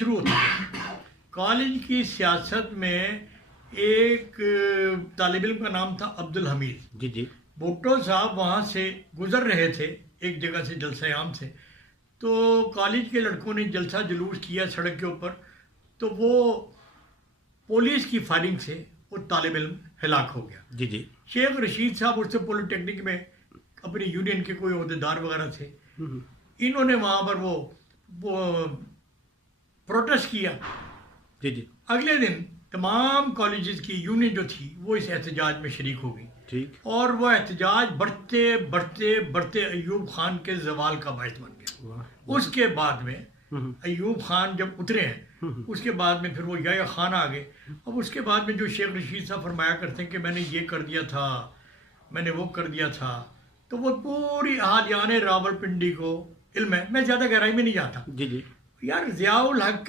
شروع ہوتا ہے. کالج کی سیاست میں ایک طالب علم کا نام تھا عبد الحمید. جی. بھٹو صاحب وہاں سے گزر رہے تھے ایک جگہ سے جلسہ عام سے, تو کالج کے لڑکوں نے جلسہ جلوس کیا سڑک کے اوپر, تو وہ پولیس کی فائرنگ سے وہ طالب علم ہلاک ہو گیا. جی. شیخ رشید صاحب اس سے پولی ٹیکنک میں اپنی یونین کے کوئی عہدیدار وغیرہ تھے, انہوں نے وہاں پر وہ پروٹیسٹ کیا. جی. اگلے دن تمام کالجز کی یونین جو تھی وہ اس احتجاج میں شریک ہو گئی. ٹھیک. اور وہ احتجاج بڑھتے بڑھتے بڑھتے ایوب خان کے زوال کا باعث بن گیا. اس کے بعد میں ایوب خان جب اترے ہیں, اس کے بعد میں پھر وہ یحییٰ خان آ گئے. اب اس کے بعد میں جو شیخ رشید صاحب فرمایا کرتے ہیں کہ میں نے یہ کر دیا تھا, میں نے وہ کر دیا تھا, تو وہ پوری احالیان راول پنڈی کو علم ہے. میں زیادہ گہرائی میں نہیں جاتا. جی. یار ضیاء الحق